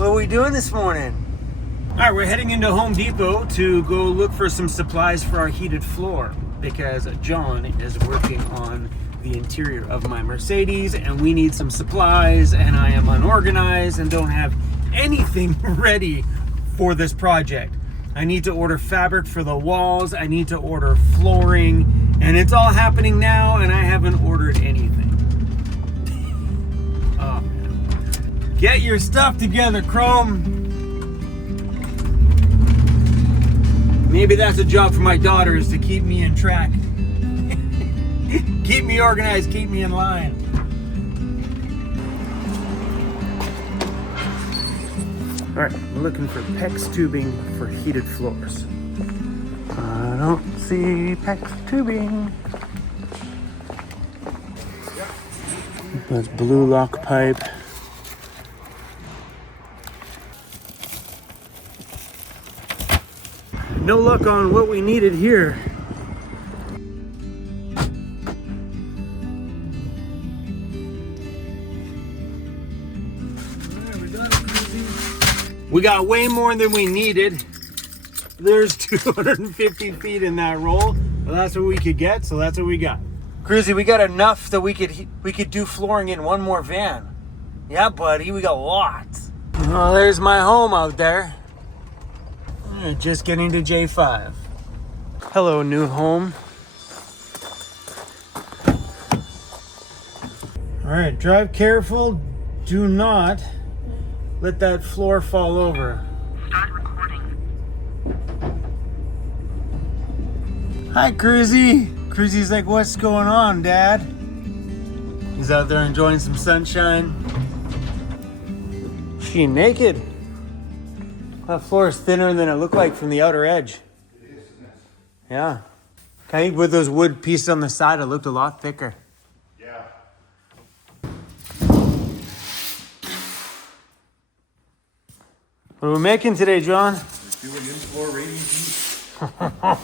What are we doing this morning? All right, we're heading into Home Depot to go look for some supplies for our heated floor because John is working on the interior of my Mercedes and we need some supplies, and I am unorganized and don't have anything ready for this project. I need to order fabric for the walls, I need to order flooring, and it's all happening now and I haven't ordered anything. Oh man. Get your stuff together, Chrome. Maybe that's a job for my daughter, is to keep me in track. Keep me organized, keep me in line. All right, I'm looking for PEX tubing for heated floors. I don't see PEX tubing. That's blue lock pipe. No luck on what we needed here. We got way more than we needed. There's 250 feet in that roll. Well, that's what we could get, so that's what we got. Cruzy, we got enough that we could do flooring in one more van. Yeah, buddy, we got lots. Oh, there's my home out there. Just getting to J5. Hello, new home. All right, drive careful. Do not let that floor fall over. Start recording. Hi, Cruzy. Cruzy's like, what's going on, Dad? He's out there enjoying some sunshine. She naked. That floor is thinner than it looked like from the outer edge. It is, isn't it? Yeah. I think with those wood pieces on the side, it looked a lot thicker. Yeah. What are we making today, John? We're doing in-floor radiant heat.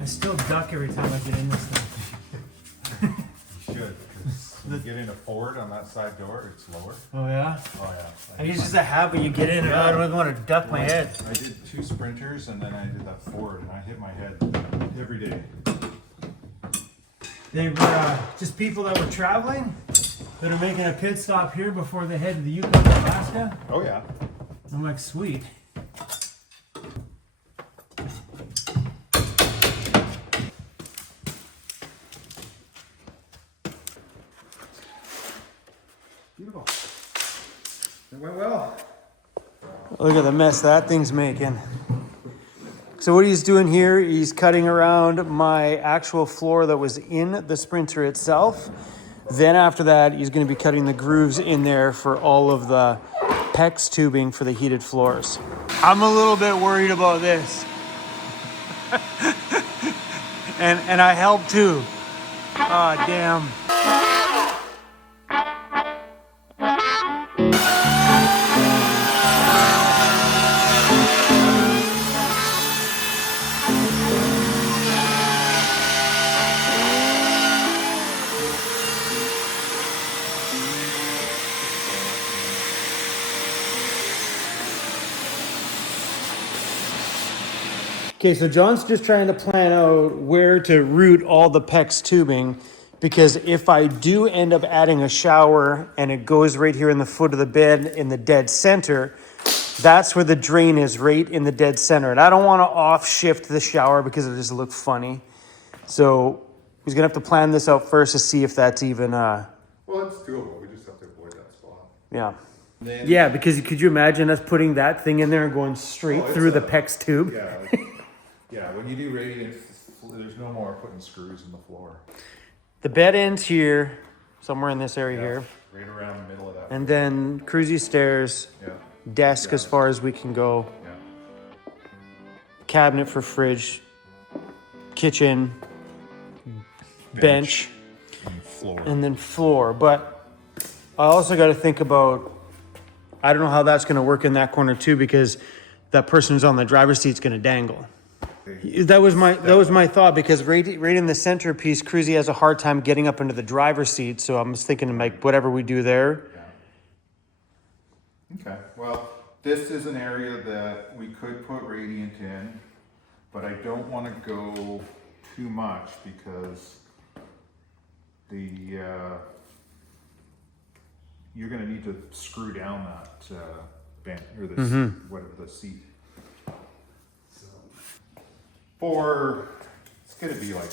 I still duck every time I get in this thing. You should, because when you get in a Ford on that side door, it's lower. Oh, yeah? Oh, yeah. I use just a habit. You get in and I don't even want to duck my head. I did 2 Sprinters and then I did that Ford and I hit my head every day. They were just people that were traveling that are making a pit stop here before they head to the Yukon, Alaska. Oh, yeah. I'm like, sweet. Beautiful. It went well. Look at the mess that thing's making. So what he's doing here, he's cutting around my actual floor that was in the Sprinter itself. Then after that, he's going to be cutting the grooves in there for all of the PEX tubing for the heated floors. I'm a little bit worried about this. and I help too. Ah, damn. Okay, so John's just trying to plan out where to route all the PEX tubing, because if I do end up adding a shower and it goes right here in the foot of the bed in the dead center, that's where the drain is, right in the dead center. And I don't want to off shift the shower because it'll just look funny. So he's gonna have to plan this out first to see if that's even, Well, it's doable. We just have to avoid that spot. yeah. Then, Yeah, because could you imagine us putting that thing in there and going straight Oh, it's through the a- PEX tube? Yeah. Yeah, when you do radiant, there's no more putting screws in the floor. The bed ends here, somewhere in this area Yeah, here. right around the middle of that. And then cruisy stairs, Yeah. desk as far as we can go, Yeah. cabinet for fridge, kitchen, bench, And floor. and then floor. But I also got to think about, I don't know how that's going to work in that corner too, because that person who's on the driver's seat is going to dangle. That was my thought, because right in the centerpiece, Cruzy has a hard time getting up into the driver's seat. So I'm just thinking, like, whatever we do there. Yeah. Okay. Well, this is an area that we could put radiant in, but I don't want to go too much because you're going to need to screw down that band or this whatever the seat. It's going to be like,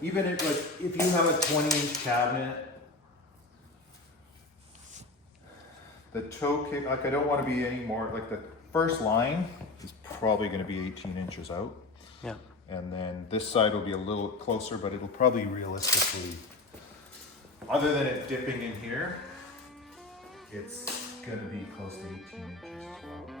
even if you have a 20-inch cabinet, the toe kick, like, I don't want to be any more, like, the first line is probably going to be 18 inches out. Yeah. And then this side will be a little closer, but it'll probably realistically, other than it dipping in here, it's going to be close to 18 inches as well.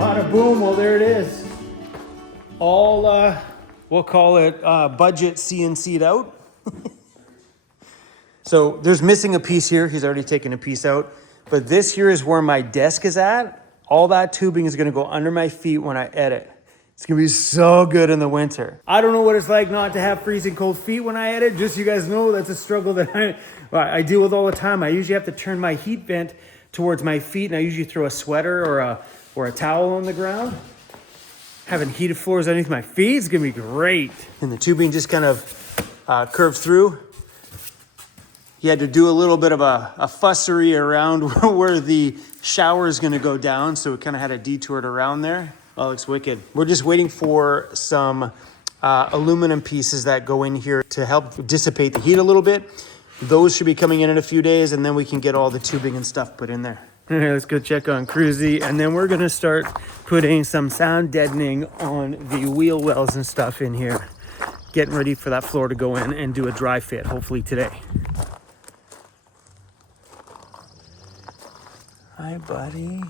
Bada boom, well, there it is. All, we'll call it budget CNC'd out. So there's missing a piece here. He's already taken a piece out. But this here is where my desk is at. All that tubing is gonna go under my feet when I edit. It's gonna be so good in the winter. I don't know what it's like not to have freezing cold feet when I edit. Just so you guys know, that's a struggle that I deal with all the time. I usually have to turn my heat vent towards my feet, and I usually throw a sweater or a towel on the ground. Having heated floors underneath my feet is gonna be great. And the tubing just kind of curved through. He had to do a little bit of a fussery around where the shower is gonna go down, so it kind of had a detoured around there. Oh, it looks wicked. We're just waiting for some aluminum pieces that go in here to help dissipate the heat a little bit. Those should be coming in a few days, and then we can get all the tubing and stuff put in there. All right, let's go check on Cruzy, and then we're gonna start putting some sound deadening on the wheel wells and stuff in here. Getting ready for that floor to go in and do a dry fit, hopefully today. Hi, buddy.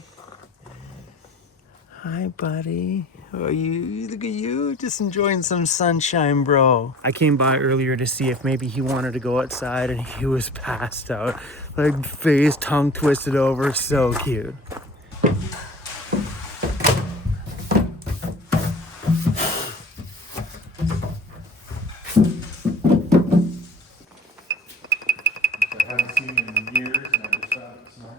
Hi, buddy. Oh, you, look at you, just enjoying some sunshine, bro. I came by earlier to see if maybe he wanted to go outside, and he was passed out. Like, face, tongue twisted over, so cute. I haven't seen him in years, and I just thought it's nice.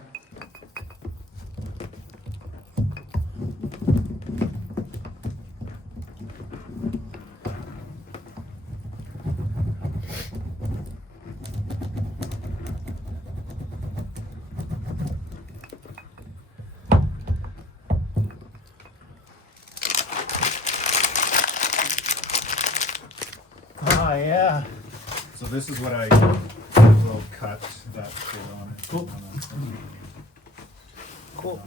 Yeah. So this is what I will cut that fit on it. Cool. Cool.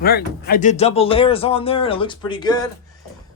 All right, I did double layers on there and it looks pretty good.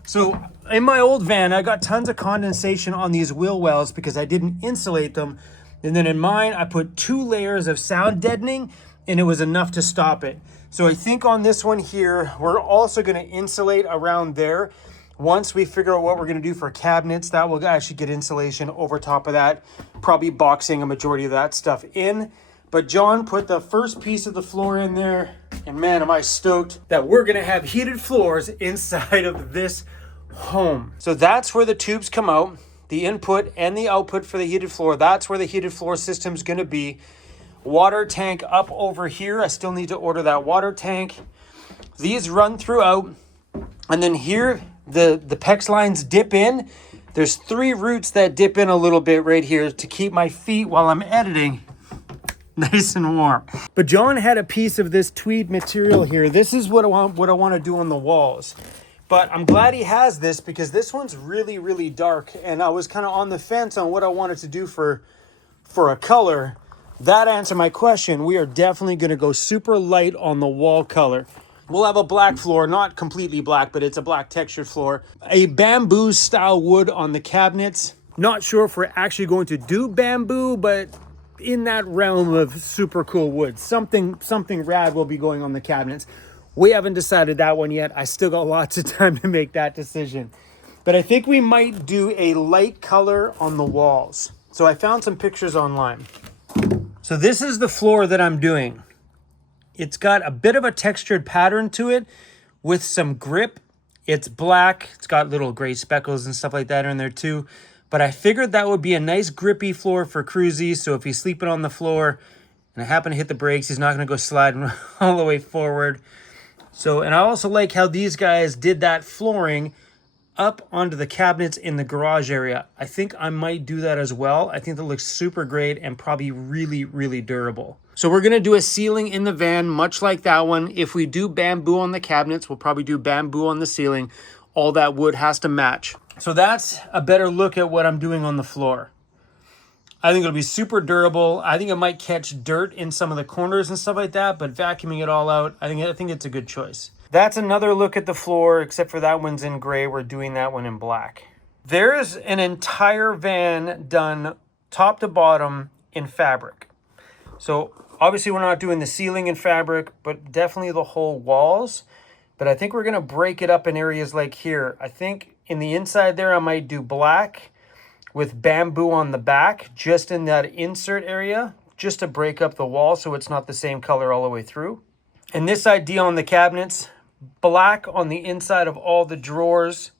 So in my old van, I got tons of condensation on these wheel wells because I didn't insulate them. And then in mine, I put 2 layers of sound deadening and it was enough to stop it. So I think on this one here, we're also gonna insulate around there. Once we figure out what we're gonna do for cabinets, that will actually get insulation over top of that, probably boxing a majority of that stuff in. But John put the first piece of the floor in there, and man, am I stoked that we're gonna have heated floors inside of this home. So that's where the tubes come out, the input and the output for the heated floor. That's where the heated floor system is gonna be. Water tank up over here. I still need to order that water tank. These run throughout, and then here the PEX lines dip in. There's 3 roots that dip in a little bit right here to keep my feet while I'm editing nice and warm. But John had a piece of this tweed material here. This is what I want to do on the walls. But I'm glad he has this because this one's really, really dark. And I was kind of on the fence on what I wanted to do for a color. That answered my question. We are definitely going to go super light on the wall color. We'll have a black floor, not completely black, but it's a black textured floor. A bamboo style wood on the cabinets. Not sure if we're actually going to do bamboo, but in that realm of super cool wood. Something rad will be going on the cabinets. We haven't decided that one yet. I still got lots of time to make that decision. But I think we might do a light color on the walls. So I found some pictures online. So this is the floor that I'm doing. It's got a bit of a textured pattern to it with some grip. It's black. It's got little gray speckles and stuff like that in there too. But I figured that would be a nice grippy floor for Cruzy. So if he's sleeping on the floor and I happen to hit the brakes, he's not going to go sliding all the way forward. So, and I also like how these guys did that flooring up onto the cabinets in the garage area. I think I might do that as well. I think that looks super great and probably really, really durable. So we're gonna do a ceiling in the van, much like that one. If we do bamboo on the cabinets, we'll probably do bamboo on the ceiling. All that wood has to match. So that's a better look at what I'm doing on the floor. I think it'll be super durable. I think it might catch dirt in some of the corners and stuff like that, but vacuuming it all out, I think it's a good choice. That's another look at the floor, except for that one's in gray. We're doing that one in black. There's an entire van done top to bottom in fabric. So obviously we're not doing the ceiling in fabric, but definitely the whole walls. But I think we're gonna break it up in areas like here. I think in the inside there, I might do black with bamboo on the back, just in that insert area, just to break up the wall so it's not the same color all the way through. And this idea on the cabinets, black on the inside of all the drawers.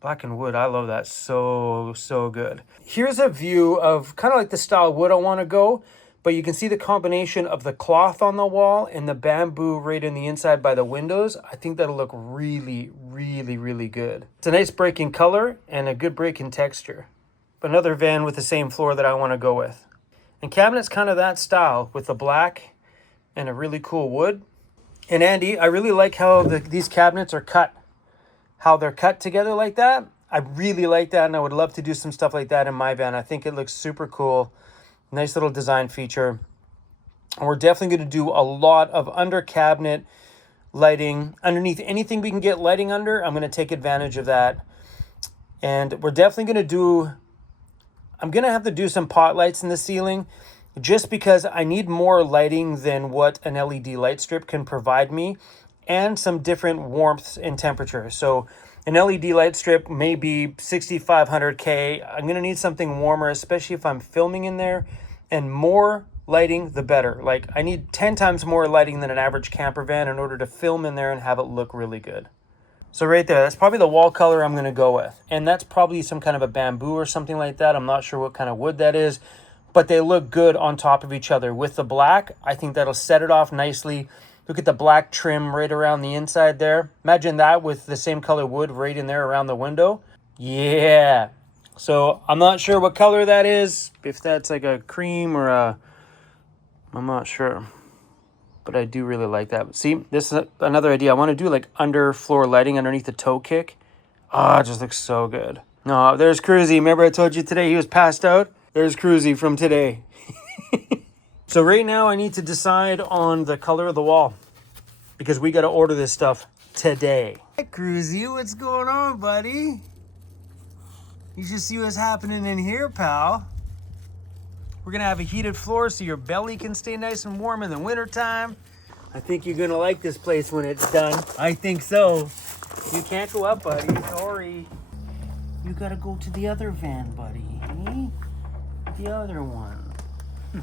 Black and wood, I love that. So good. Here's a view of kind of like the style of wood I want to go, but you can see the combination of the cloth on the wall and the bamboo right in the inside by the windows. I think that'll look really, really, really good. It's a nice break in color and a good break in texture. Another van with the same floor that I want to go with. And cabinets kind of that style with the black and a really cool wood. And Andy, I really like how these cabinets are cut. How they're cut together like that. I really like that, and I would love to do some stuff like that in my van. I think it looks super cool. Nice little design feature. And we're definitely going to do a lot of under cabinet lighting. Underneath anything we can get lighting under, I'm going to take advantage of that. And we're definitely going to do, I'm going to have to do some pot lights in the ceiling just because I need more lighting than what an LED light strip can provide me, and some different warmths and temperature. So an LED light strip may be 6,500 K. I'm going to need something warmer, especially if I'm filming in there, and more lighting, the better. Like I need 10 times more lighting than an average camper van in order to film in there and have it look really good. So right there, that's probably the wall color I'm going to go with. And that's probably some kind of a bamboo or something like that. I'm not sure what kind of wood that is, but they look good on top of each other. With the black, I think that'll set it off nicely. Look at the black trim right around the inside there. Imagine that with the same color wood right in there around the window. Yeah. So I'm not sure what color that is. If that's like a cream or a, I'm not sure. But I do really like that. See, this is another idea. I want to do like underfloor lighting underneath the toe kick. Ah, it just looks so good. No, there's Cruzy. Remember I told you today he was passed out? There's Cruzy from today. So right now I need to decide on the color of the wall because we got to order this stuff today. Hey, Cruzy, what's going on, buddy? You should see what's happening in here, pal. We're gonna have a heated floor so your belly can stay nice and warm in the wintertime. I think you're gonna like this place when it's done. I think so. You can't go up, buddy. Sorry. You gotta go to the other van, buddy. Eh? The other one.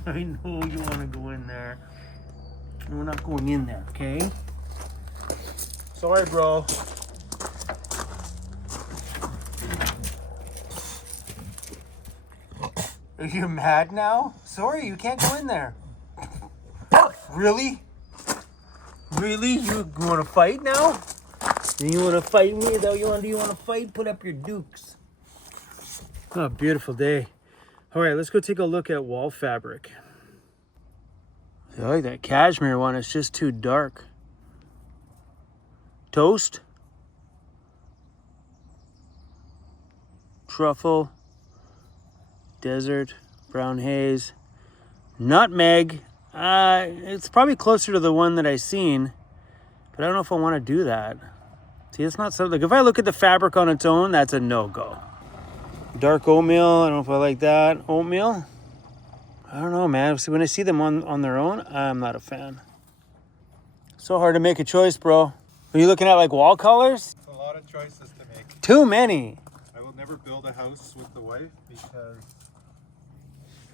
I know you wanna go in there. We're not going in there, okay? Sorry, bro. Are you mad now? Sorry, you can't go in there. Really? Really? You want to fight now? You want to fight me? Though you want to fight? Put up your dukes. Oh, beautiful day. All right, let's go take a look at wall fabric. I like that cashmere one. It's just too dark. Toast. Truffle. Desert. Brown haze. Nutmeg. It's probably closer to the one that I seen, but I don't know if I want to do that. See, it's not so, like, if I look at the fabric on its own, that's a no-go. Dark oatmeal, I don't know if I like that. Oatmeal? I don't know, man. See, when I see them on their own, I'm not a fan. So hard to make a choice, bro. Are you looking at, like, wall colors? It's a lot of choices to make. Too many. I will never build a house with the wife because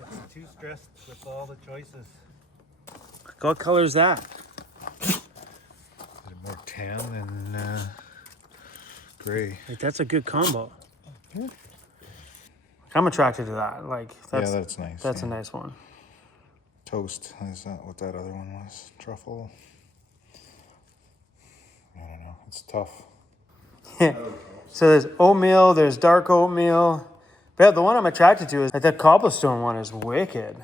it's too stressed with all the choices. What color is that? More tan than gray. Like, that's a good combo. I'm attracted to that. Like, that's, yeah, that's nice. That's a nice one. Toast. Is that what that other one was? Truffle. I don't know. It's tough. So there's oatmeal. There's dark oatmeal. But the one I'm attracted to is like that cobblestone one is wicked.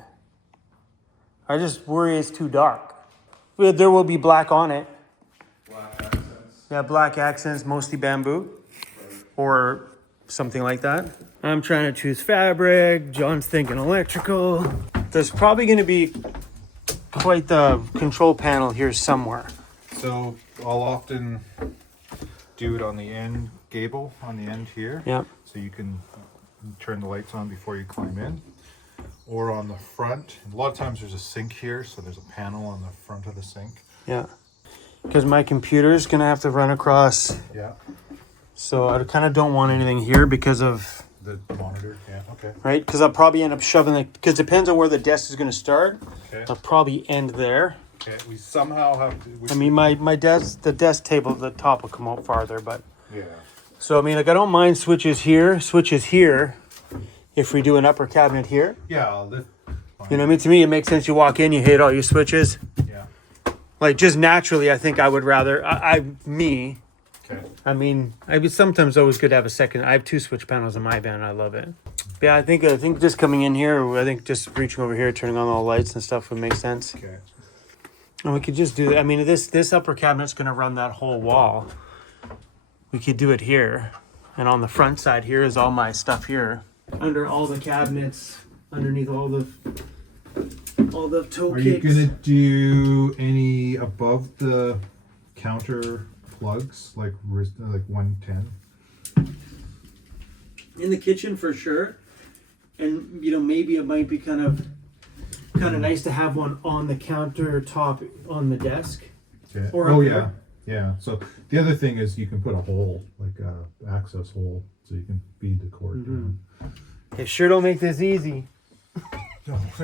I just worry it's too dark. There will be black on it. Black accents. Yeah, black accents, mostly bamboo. Right. Or something like that. I'm trying to choose fabric. John's thinking electrical. There's probably going to be quite the control panel here somewhere. So I'll often do it on the end gable, on the end here. Yeah. So you can turn the lights on before you climb in. Or on the front. A lot of times there's a sink here, so there's a panel on the front of the sink. Yeah. Because my computer's going to have to run across. Yeah. So I kind of don't want anything here because of... The monitor, yeah, okay. Right? Because I'll probably end up shoving it... Because it depends on where the desk is going to start. Okay. I'll probably end there. Okay, we somehow have to... I mean, my desk, the desk table, the top will come out farther, but... Yeah. So, I mean, like, I don't mind switches here, if we do an upper cabinet here. Yeah, I'll lift. You know what I mean? To me, it makes sense. You walk in, you hit all your switches. Yeah. Like, just naturally, I think I would rather... Me... Okay. I mean, I would sometimes always good to have a second. I have 2 switch panels in my van. And I love it. But yeah, I think just coming in here, I think just reaching over here, turning on all the lights and stuff would make sense. Okay. And we could just do that. I mean, this upper cabinet's going to run that whole wall. We could do it here. And on the front side here is all my stuff here. Under all the cabinets, underneath all the toe Are kicks. you gonna do any above the counter plugs, like 110? In the kitchen for sure. And, you know, maybe it might be kind of nice to have one on the countertop on the desk. Okay. Or oh, up yeah. there. Yeah. So the other thing is you can put a hole, like a access hole, so you can feed the cord down. They sure don't make this easy.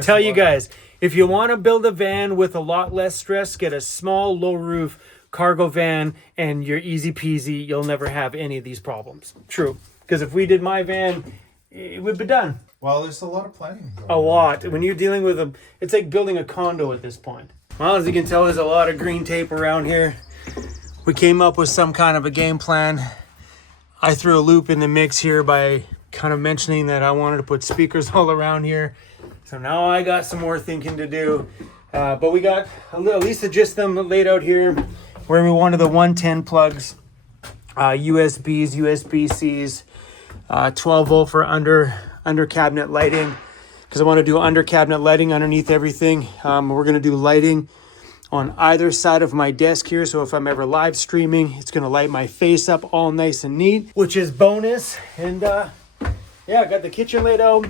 Tell you guys, if you want to build a van with a lot less stress, get a small, low roof cargo van and you're easy peasy. You'll never have any of these problems. True. Because if we did my van, it would be done. Well, there's a lot of planning. A lot. When you're dealing with it's like building a condo at this point. Well, as you can tell, there's a lot of green tape around here. We came up with some kind of a game plan. I threw a loop in the mix here by kind of mentioning that I wanted to put speakers all around here. So now I got some more thinking to do. But we got at least the gist of them laid out here, where we wanted the 110 plugs, USBs, USB-Cs, 12 volt for under cabinet lighting, because I want to do under cabinet lighting underneath everything. We're going to do lighting on either side of my desk here, so if I'm ever live streaming, it's going to light my face up all nice and neat, which is bonus. And yeah, I got the kitchen laid out,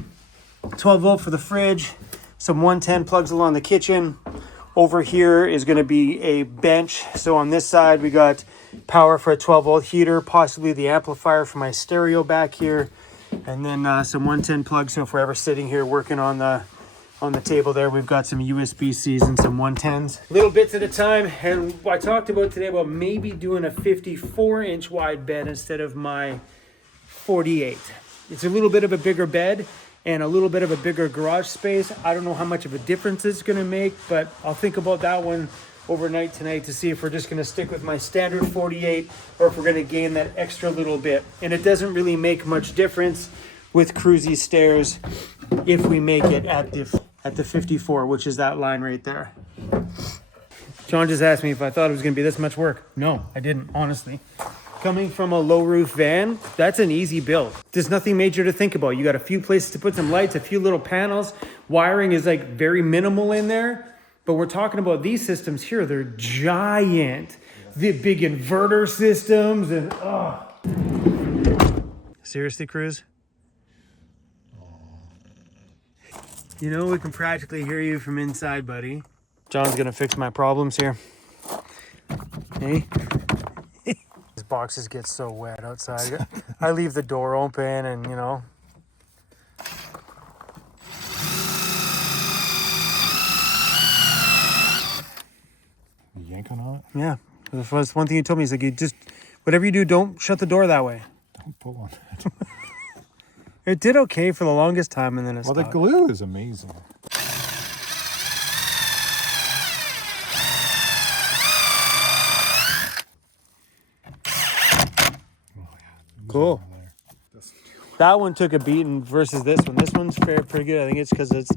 12 volt for the fridge, some 110 plugs along the kitchen. Over here is going to be a bench. So on this side, we got power for a 12 volt heater, possibly the amplifier for my stereo back here, and then some 110 plugs. So if we're ever sitting here working on the table there, we've got some USB-Cs and some 110s. Little bits at a time. And I talked about today about maybe doing a 54-inch wide bed instead of my 48. It's a little bit of a bigger bed and a little bit of a bigger garage space. I don't know how much of a difference it's going to make, but I'll think about that one overnight tonight to see if we're just going to stick with my standard 48 or if we're going to gain that extra little bit. And it doesn't really make much difference with cruisy stairs if we make it at the 54, which is that line right there. John just asked me if I thought it was going to be this much work. No, I didn't, honestly. Coming from a low roof van, that's an easy build. There's nothing major to think about. You got a few places to put some lights, a few little panels. Wiring is like very minimal in there. But we're talking about these systems here. They're giant. The big inverter systems and Seriously, Cruz? You know, we can practically hear you from inside, buddy. John's gonna fix my problems here. Hey? These boxes get so wet outside. I leave the door open and, you know. Yank on it? Yeah. That's one thing he told me. He's like, you just, whatever you do, don't shut the door that way. Don't pull on it. It did okay for the longest time, and then it stopped. Well, the glue is amazing. Cool. That one took a beating versus this one. This one's pretty good. I think it's because it's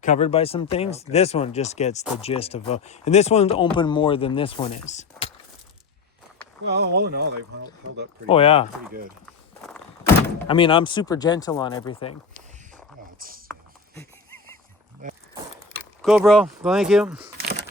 covered by some things. Okay. This one just gets the gist of and this one's open more than this one is. Well, all in all, they've held up pretty good. I mean, I'm super gentle on everything. Cool, bro. Thank you.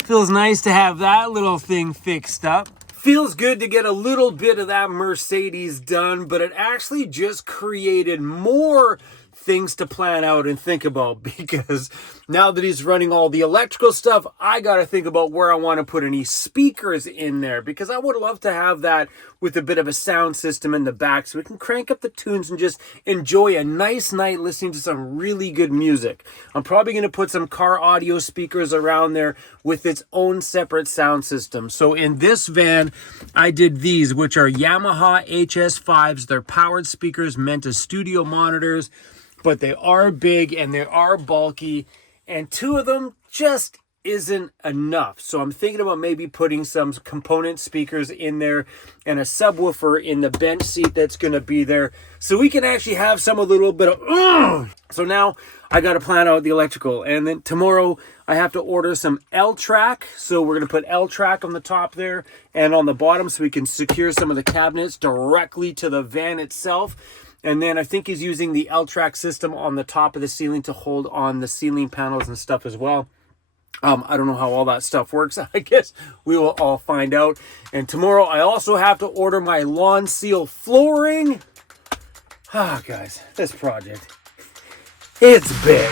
Feels nice to have that little thing fixed up. Feels good to get a little bit of that Mercedes done, but it actually just created more things to plan out and think about, because now that he's running all the electrical stuff, I got to think about where I want to put any speakers in there, because I would love to have that with a bit of a sound system in the back so we can crank up the tunes and just enjoy a nice night listening to some really good music. I'm probably going to put some car audio speakers around there with its own separate sound system. So in this van, I did these, which are Yamaha HS5s. They're powered speakers meant as studio monitors, but they are big and they are bulky, and two of them just isn't enough. So I'm thinking about maybe putting some component speakers in there and a subwoofer in the bench seat that's going to be there, so we can actually have some a little bit of So now I got to plan out the electrical, and then tomorrow I have to order some L-track. So we're going to put L-track on the top there and on the bottom so we can secure some of the cabinets directly to the van itself. And then I think he's using the L-track system on the top of the ceiling to hold on the ceiling panels and stuff as well. I don't know how all that stuff works. I guess we will all find out. And tomorrow I also have to order my lawn seal flooring. Guys, this project, it's big.